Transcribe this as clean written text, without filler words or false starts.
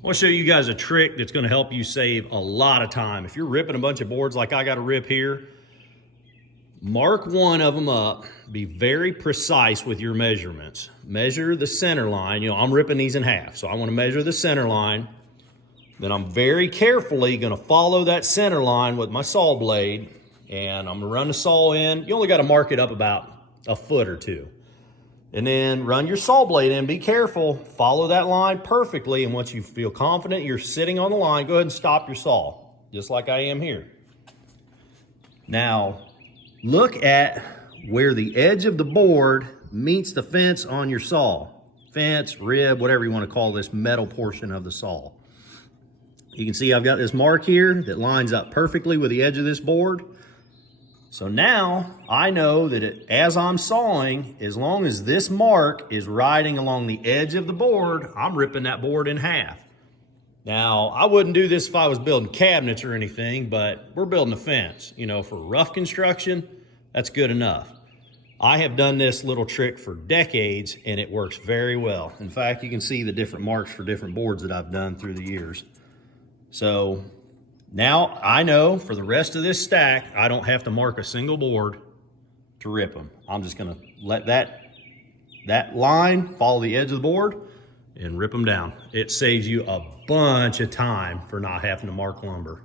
I want to show you guys a trick that's going to help you save a lot of time. If you're ripping a bunch of boards like I got to rip here, mark one of them up. Be very precise with your measurements. Measure the center line. I'm ripping these in half, so I want to measure the center line. Then I'm very carefully going to follow that center line with my saw blade, and I'm going to run the saw in. You only got to mark it up about a foot or two. And then run your saw blade in. Be careful. Follow that line perfectly. And once you feel confident you're sitting on the line, go ahead and stop your saw, just like I am here. Now, look at where the edge of the board meets the fence on your saw. Fence, rib, whatever you want to call this metal portion of the saw. You can see I've got this mark here that lines up perfectly with the edge of this board. So now I know that as I'm sawing, as long as this mark is riding along the edge of the board, I'm ripping that board in half. Now, I wouldn't do this if I was building cabinets or anything, but we're building a fence. For rough construction, that's good enough. I have done this little trick for decades and it works very well. In fact, you can see the different marks for different boards that I've done through the years. So now I know for the rest of this stack, I don't have to mark a single board to rip them. I'm just gonna let that line follow the edge of the board and rip them down. It saves you a bunch of time for not having to mark lumber.